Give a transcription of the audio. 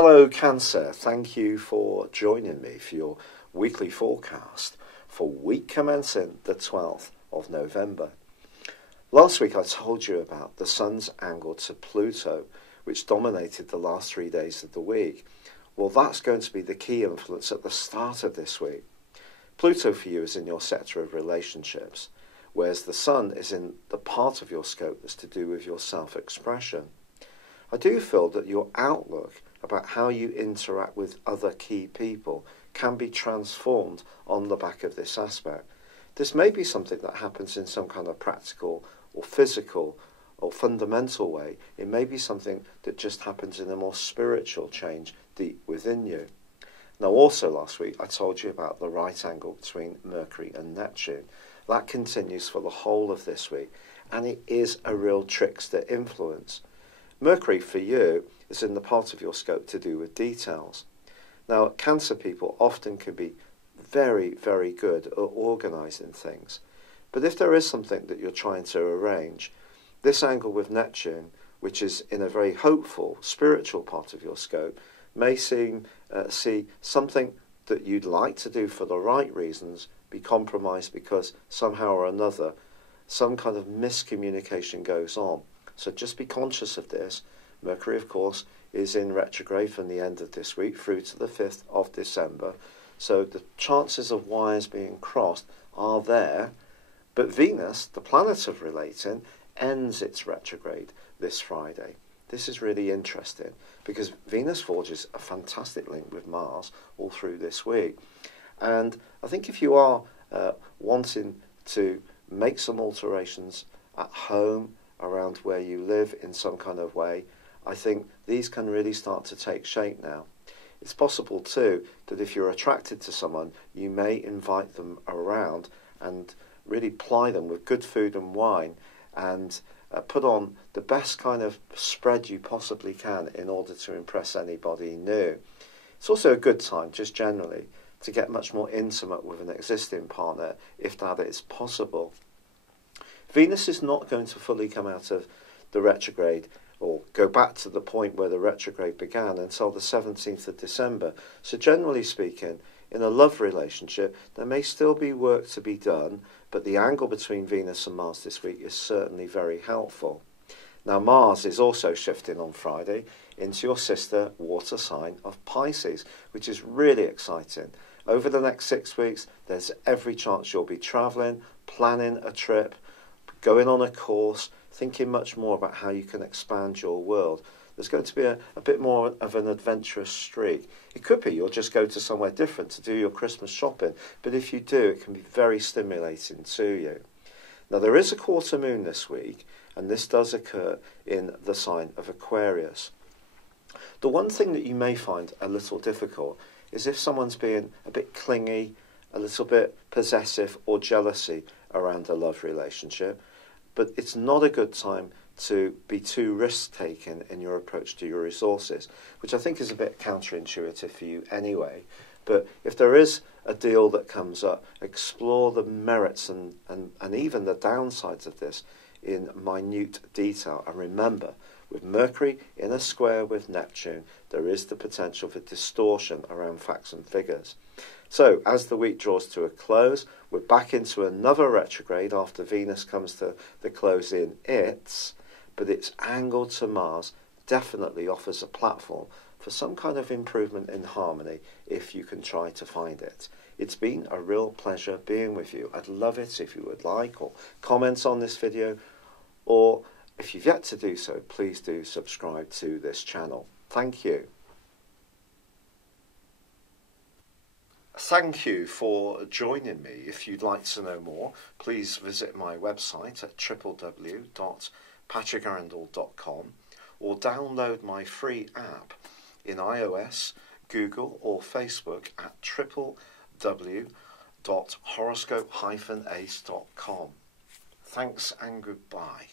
Hello Cancer, thank you for joining me for your weekly forecast for week commencing the 12th of November. Last week I told you about the Sun's angle to Pluto, which dominated the last 3 days of the week. Well, that's going to be the key influence at the start of this week. Pluto for you is in your sector of relationships, whereas the Sun is in the part of your scope that's to do with your self-expression. I do feel that your outlook about how you interact with other key people can be transformed on the back of this aspect. This may be something that happens in some kind of practical or physical or fundamental way. It may be something that just happens in a more spiritual change deep within you. Now also last week I told you about the right angle between Mercury and Neptune. That continues for the whole of this week, and it is a real trickster influence. Mercury for you is in the part of your scope to do with details. Now Cancer people often can be very, very good at organising things. But if there is something that you're trying to arrange, this angle with Neptune, which is in a very hopeful, spiritual part of your scope, may see something that you'd like to do for the right reasons be compromised because somehow or another some kind of miscommunication goes on. So just be conscious of this. Mercury, of course, is in retrograde from the end of this week through to the 5th of December. So the chances of wires being crossed are there. But Venus, the planet of relating, ends its retrograde this Friday. This is really interesting because Venus forges a fantastic link with Mars all through this week. And I think if you are wanting to make some alterations at home, around where you live in some kind of way, I think these can really start to take shape now. It's possible too that if you're attracted to someone, you may invite them around and really ply them with good food and wine and put on the best kind of spread you possibly can in order to impress anybody new. It's also a good time, just generally, to get much more intimate with an existing partner if that is possible. Venus is not going to fully come out of the retrograde or go back to the point where the retrograde began until the 17th of December. So generally speaking, in a love relationship, there may still be work to be done, but the angle between Venus and Mars this week is certainly very helpful. Now Mars is also shifting on Friday into your sister water sign of Pisces, which is really exciting. Over the next 6 weeks, there's every chance you'll be travelling, planning a trip, going on a course, thinking much more about how you can expand your world. There's going to be a bit more of an adventurous streak. It could be you'll just go to somewhere different to do your Christmas shopping, but if you do, it can be very stimulating to you. Now there is a quarter moon this week, and this does occur in the sign of Aquarius. The one thing that you may find a little difficult is if someone's being a bit clingy, a little bit possessive or jealousy around a love relationship, but it's not a good time to be too risk-taking in your approach to your resources, which I think is a bit counterintuitive for you anyway. But if there is a deal that comes up, explore the merits and even the downsides of this in minute detail. And remember, with Mercury in a square with Neptune, there is the potential for distortion around facts and figures. So, as the week draws to a close, we're back into another retrograde after Venus comes to the close in but its angle to Mars definitely offers a platform for some kind of improvement in harmony if you can try to find it. It's been a real pleasure being with you. I'd love it if you would like or comment on this video, or if you've yet to do so, please do subscribe to this channel. Thank you. Thank you for joining me. If you'd like to know more, please visit my website at www.patrickarundell.com or download my free app in iOS, Google or Facebook at www.horoscope-ace.com. Thanks and goodbye.